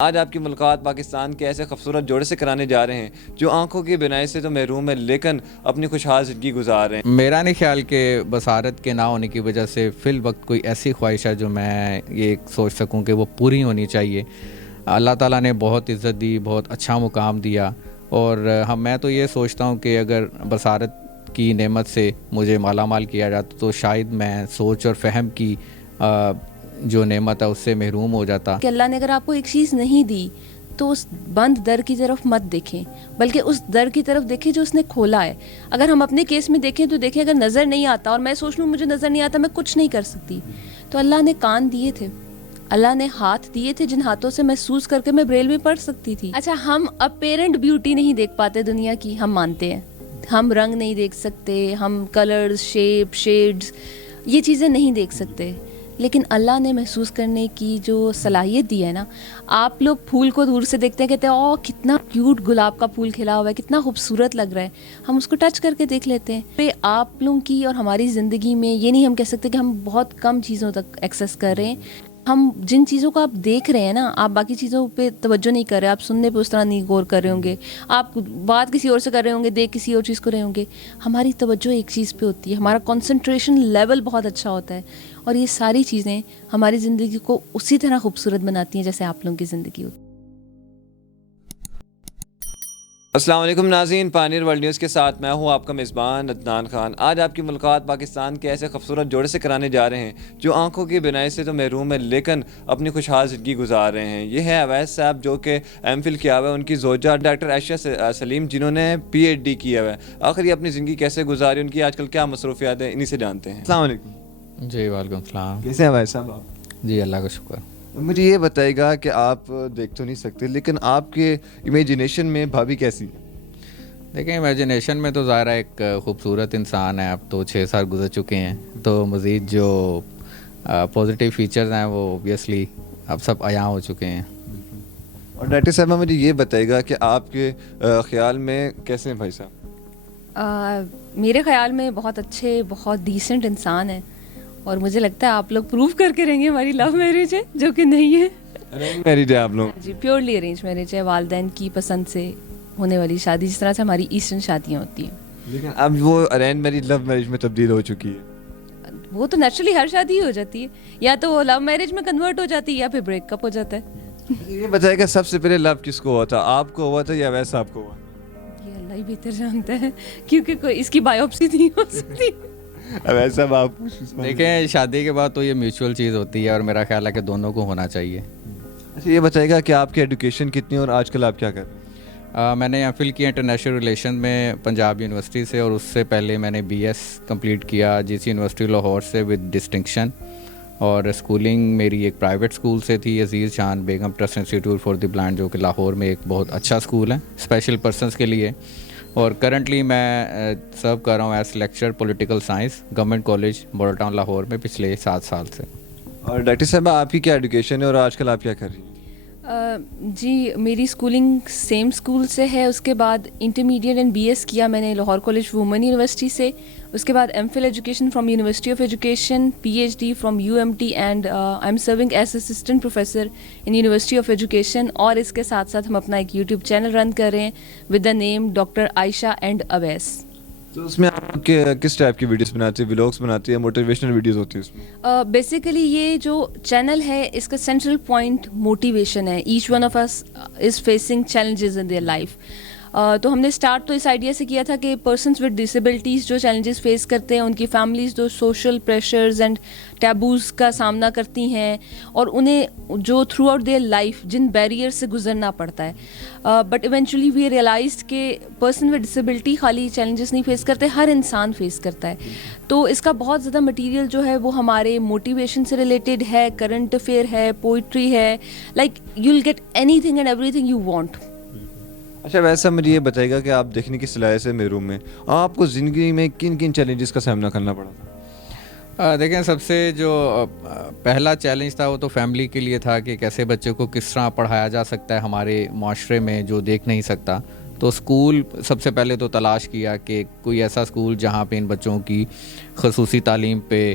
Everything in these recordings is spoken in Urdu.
آج آپ کی ملاقات پاکستان کے ایسے خوبصورت جوڑے سے کرانے جا رہے ہیں جو آنکھوں کی بینائی سے تو محروم ہے لیکن اپنی خوشحال زندگی گزار رہے ہیں۔ میرا نہیں خیال کہ بصارت کے نہ ہونے کی وجہ سے فی الوقت کوئی ایسی خواہش ہے جو میں یہ سوچ سکوں کہ وہ پوری ہونی چاہیے۔ اللہ تعالیٰ نے بہت عزت دی، بہت اچھا مقام دیا، اور میں تو یہ سوچتا ہوں کہ اگر بصارت کی نعمت سے مجھے مالا مال کیا جاتا تو شاید میں سوچ اور فہم کی جو نعمت ہے اس سے محروم ہو جاتا۔ کہ اللہ نے اگر آپ کو ایک چیز نہیں دی تو اس بند در کی طرف مت دیکھیں، بلکہ اس در کی طرف دیکھیں جو اس نے کھولا ہے۔ اگر ہم اپنے کیس میں دیکھیں تو دیکھیں اگر نظر نہیں آتا اور میں سوچ لوں مجھے نظر نہیں آتا میں کچھ نہیں کر سکتی، تو اللہ نے کان دیے تھے، اللہ نے ہاتھ دیے تھے جن ہاتھوں سے محسوس کر کے میں بریل میں پڑھ سکتی تھی۔ اچھا، ہم اپیرنٹ بیوٹی نہیں دیکھ پاتے دنیا کی، ہم مانتے ہیں، ہم رنگ نہیں دیکھ سکتے، ہم کلرز، شیپ، شیڈز، یہ چیزیں نہیں دیکھ سکتے، لیکن اللہ نے محسوس کرنے کی جو صلاحیت دی ہے نا، آپ لوگ پھول کو دور سے دیکھتے ہیں، کہتے ہیں اوہ کتنا کیوٹ گلاب کا پھول کھلا ہوا ہے، کتنا خوبصورت لگ رہا ہے، ہم اس کو ٹچ کر کے دیکھ لیتے ہیں۔ پھر آپ لوگوں کی اور ہماری زندگی میں یہ نہیں ہم کہہ سکتے کہ ہم بہت کم چیزوں تک ایکسیس کر رہے ہیں۔ ہم جن چیزوں کو آپ دیکھ رہے ہیں نا، آپ باقی چیزوں پہ توجہ نہیں کر رہے، آپ سننے پہ اس طرح نہیں غور کر رہے ہوں گے، آپ بات کسی اور سے کر رہے ہوں گے، دیکھ کسی اور چیز کو رہے ہوں گے۔ ہماری توجہ ایک چیز پہ ہوتی ہے، ہمارا کنسنٹریشن لیول بہت اچھا ہوتا ہے، اور یہ ساری چیزیں ہماری زندگی کو اسی طرح خوبصورت بناتی ہیں جیسے آپ لوگوں کی زندگی ہوتی ہے۔ السلام علیکم ناظرین، پائنیئر ورلڈ نیوز کے ساتھ میں ہوں آپ کا میزبان عدنان خان۔ آج آپ کی ملاقات پاکستان کے ایسے خوبصورت جوڑے سے کرانے جا رہے ہیں جو آنکھوں کی بینائی سے تو محروم ہے لیکن اپنی خوشحال زندگی گزار رہے ہیں۔ یہ ہے اویس صاحب جو کہ ایم فل کیا ہوا ہے، ان کی زوجہ ڈاکٹر عائشہ سلیم جنہوں نے پی ایچ ڈی کیا ہوا ہے۔ آخر یہ اپنی زندگی کیسے گزاری، ان کی آج کل کیا مصروفیات ہیں، انہی سے جانتے ہیں۔ السلام علیکم۔ جی وعلیکم السلام۔ کیسے ہیں اویس صاحب آپ؟ جی اللہ کا شکر۔ مجھے یہ بتائے گا کہ آپ دیکھ تو نہیں سکتے لیکن آپ کے امیجنیشن میں بھابھی کیسی ہے؟ دیکھیں امیجنیشن میں تو ظاہر ایک خوبصورت انسان ہے، اب تو 6 سال گزر چکے ہیں، تو مزید جو پازیٹیو فیچرز ہیں وہ اوبیسلی اب سب عیاں ہو چکے ہیں۔ اور ڈاکٹر صاحبہ مجھے یہ بتائے گا کہ آپ کے خیال میں کیسے ہیں بھائی صاحب؟ میرے خیال میں بہت اچھے، بہت ڈیسنٹ انسان ہیں، اور مجھے لگتا ہے آپ لوگ پروف کر کے رہیں گے ہماری لو میرج ہے جو کہ نہیں ہے۔ ارینج میرج ہے آپ لوگ؟ جی پیورلی ارینج میرج ہے، والدین کی پسند سے ہونے والی شادی، جس طرح سے ہماری ایسٹرن شادیاں ہوتی ہیں۔ لیکن اب وہ ارینج میرج لو میرج میں تبدیل ہو چکی ہے۔ وہ تو نیچرلی ہر شادی ہو جاتی ہے، یا تو وہ لو میرج میں کنورٹ ہو جاتی ہے یا پھر بریک اپ ہو جاتا ہے۔ یہ بتائے گا سب سے پہلے لو کس کو ہوا تھا، آپ کو ہوا تھا یا ویسا آپ کو ہوا؟ یہ اللہ ہی بہتر جانتا ہے، کیونکہ کوئی اس کی بایوپسی نہیں ہو سکتی۔ ویسا آپ دیکھیں شادی کے بعد تو یہ میوچول چیز ہوتی ہے، اور میرا خیال ہے کہ دونوں کو ہونا چاہیے۔ اچھا یہ بتائے گا کہ آپ کی ایڈوکیشن کتنی اور آج کل آپ کیا کر رہے ہیں؟ میں نے ایم فل کیا انٹرنیشنل ریلیشن میں پنجاب یونیورسٹی سے، اور اس سے پہلے میں نے بی ایس کمپلیٹ کیا جی سی یونیورسٹی لاہور سے ود ڈسٹنکشن، اور اسکولنگ میری ایک پرائیویٹ اسکول سے تھی، عزیز جان بیگم trust institute for the blind, جو کہ لاہور میں ایک بہت اچھا اسکول ہے اسپیشل پرسنس کے لیے، اور کرنٹلی میں سرو کر رہا ہوں as lecture political science government college model town Lahore میں پچھلے 7 سال سے۔ اور ڈاکٹر صاحبہ آپ کی کیا ایڈوکیشن ہے اور آج کل آپ کیا کر رہی ہیں؟ جی میری اسکولنگ سیم اسکول سے ہے، اس کے بعد انٹرمیڈیٹ اینڈ بی ایس کیا میں نے لاہور کالج وومن یونیورسٹی سے، اس کے بعد M Phil education from university of education, P H D from U M T, and I am serving as assistant professor in university of education, اور اس کے ساتھ ساتھ ہم اپنا ایک یوٹیوب چینل رن کر رہے ہیں with the name doctor Ayesha and Awais. تو اس میں آپ کس ٹائپ کی ویڈیوز بناتے ہیں، ولاگس بناتے ہیں، موٹیویشنل ویڈیوز ہوتی ہیں اس میں؟ بیسیکلی یہ جو چینل ہے اس کا سینٹرل پوائنٹ موٹیویشن ہے۔ Each one of us is facing challenges in their life, تو ہم نے اسٹارٹ تو اس آئیڈیا سے کیا تھا کہ پرسنس ود ڈسیبلٹیز جو چیلنجز فیس کرتے ہیں، ان کی فیملیز جو سوشل پریشرز اینڈ ٹیبوز کا سامنا کرتی ہیں، اور انہیں جو تھرو آؤٹ دیئر لائف جن بیریئر سے گزرنا پڑتا ہے، بٹ ایونچولی وی ریئلائزڈ کہ پرسن ود ڈسیبلٹی خالی چیلنجز نہیں فیس کرتے، ہر انسان فیس کرتا ہے۔ تو اس کا بہت زیادہ مٹیریل جو ہے وہ ہمارے موٹیویشن سے ریلیٹڈ ہے، کرنٹ افیئر ہے، پوئٹری ہے، like you will get anything and everything you want. اچھا ویسا مجھے یہ بتائے گا کہ آپ دیکھنے کی صلاحیت سے محروم ہیں، آپ کو زندگی میں کن کن چیلنجز کا سامنا کرنا پڑا تھا؟ دیکھیں سب سے جو پہلا چیلنج تھا وہ تو فیملی کے لیے تھا کہ کیسے بچے کو کس طرح پڑھایا جا سکتا ہے ہمارے معاشرے میں جو دیکھ نہیں سکتا، تو اسکول سب سے پہلے تو تلاش کیا کہ کوئی ایسا اسکول جہاں پہ ان بچوں کی خصوصی تعلیم پہ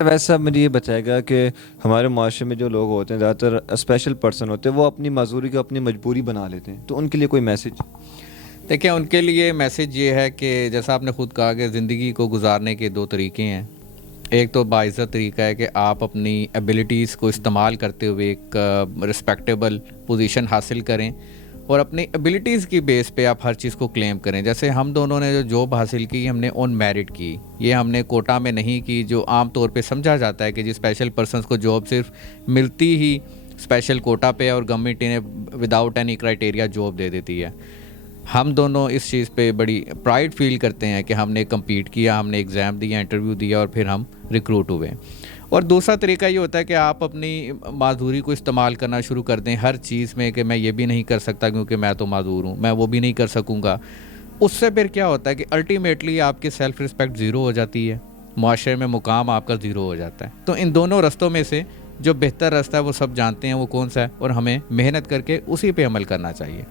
ویسا مجھے یہ بتائے گا کہ ہمارے معاشرے میں جو لوگ ہوتے ہیں زیادہ تر اسپیشل پرسن ہوتے ہیں، وہ اپنی معذوری کو اپنی مجبوری بنا لیتے ہیں، تو ان کے لیے کوئی میسج؟ دیکھیں ان کے لیے میسج یہ ہے کہ جیسا آپ نے خود کہا کہ زندگی کو گزارنے کے دو طریقے ہیں. ایک تو باعزت طریقہ ہے کہ آپ اپنی ایبلٹیز کو استعمال کرتے ہوئے ایک رسپیکٹیبل پوزیشن حاصل کریں اور اپنی ایبلٹیز کی بیس پہ آپ ہر چیز کو کلیم کریں. جیسے ہم دونوں نے جو جاب حاصل کی ہم نے آن میرٹ کی، یہ ہم نے کوٹا میں نہیں کی، جو عام طور پہ سمجھا جاتا ہے کہ جی اسپیشل پرسنس کو جاب صرف ملتی ہی اسپیشل کوٹا پہ اور گورنمنٹ انہیں وداؤٹ اینی کرائٹیریا جاب دے دیتی ہے. ہم دونوں اس چیز پہ بڑی پرائڈ فیل کرتے ہیں کہ ہم نے کمپیٹ کیا، ہم نے ایگزام دیا، انٹرویو دیا اور پھر ہم ریکروٹ ہوئے. اور دوسرا طریقہ یہ ہوتا ہے کہ آپ اپنی معذوری کو استعمال کرنا شروع کر دیں ہر چیز میں کہ میں یہ بھی نہیں کر سکتا کیونکہ میں تو معذور ہوں، میں وہ بھی نہیں کر سکوں گا. اس سے پھر کیا ہوتا ہے کہ الٹیمیٹلی آپ کی سیلف رسپیکٹ زیرو ہو جاتی ہے، معاشرے میں مقام آپ کا زیرو ہو جاتا ہے. تو ان دونوں رستوں میں سے جو بہتر رستہ ہے وہ سب جانتے ہیں وہ کون سا ہے، اور ہمیں محنت کر کے اسی پہ عمل کرنا چاہیے.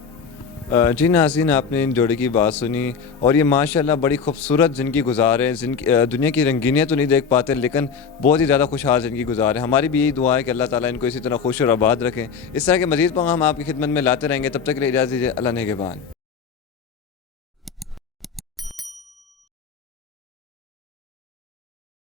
جی ناظرین، آپ نے ان جوڑے کی بات سنی اور یہ ماشاءاللہ بڑی خوبصورت زندگی گزارے. دنیا کی رنگینیاں تو نہیں دیکھ پاتے لیکن بہت ہی زیادہ خوشحال زندگی گزارے. ہماری بھی یہی دعا ہے کہ اللہ تعالیٰ ان کو اسی طرح خوش اور آباد رکھیں. اس طرح کے مزید پیغام ہم آپ کی خدمت میں لاتے رہیں گے. تب تک کے لیے اجازت دیجیے. اللہ نگہبان.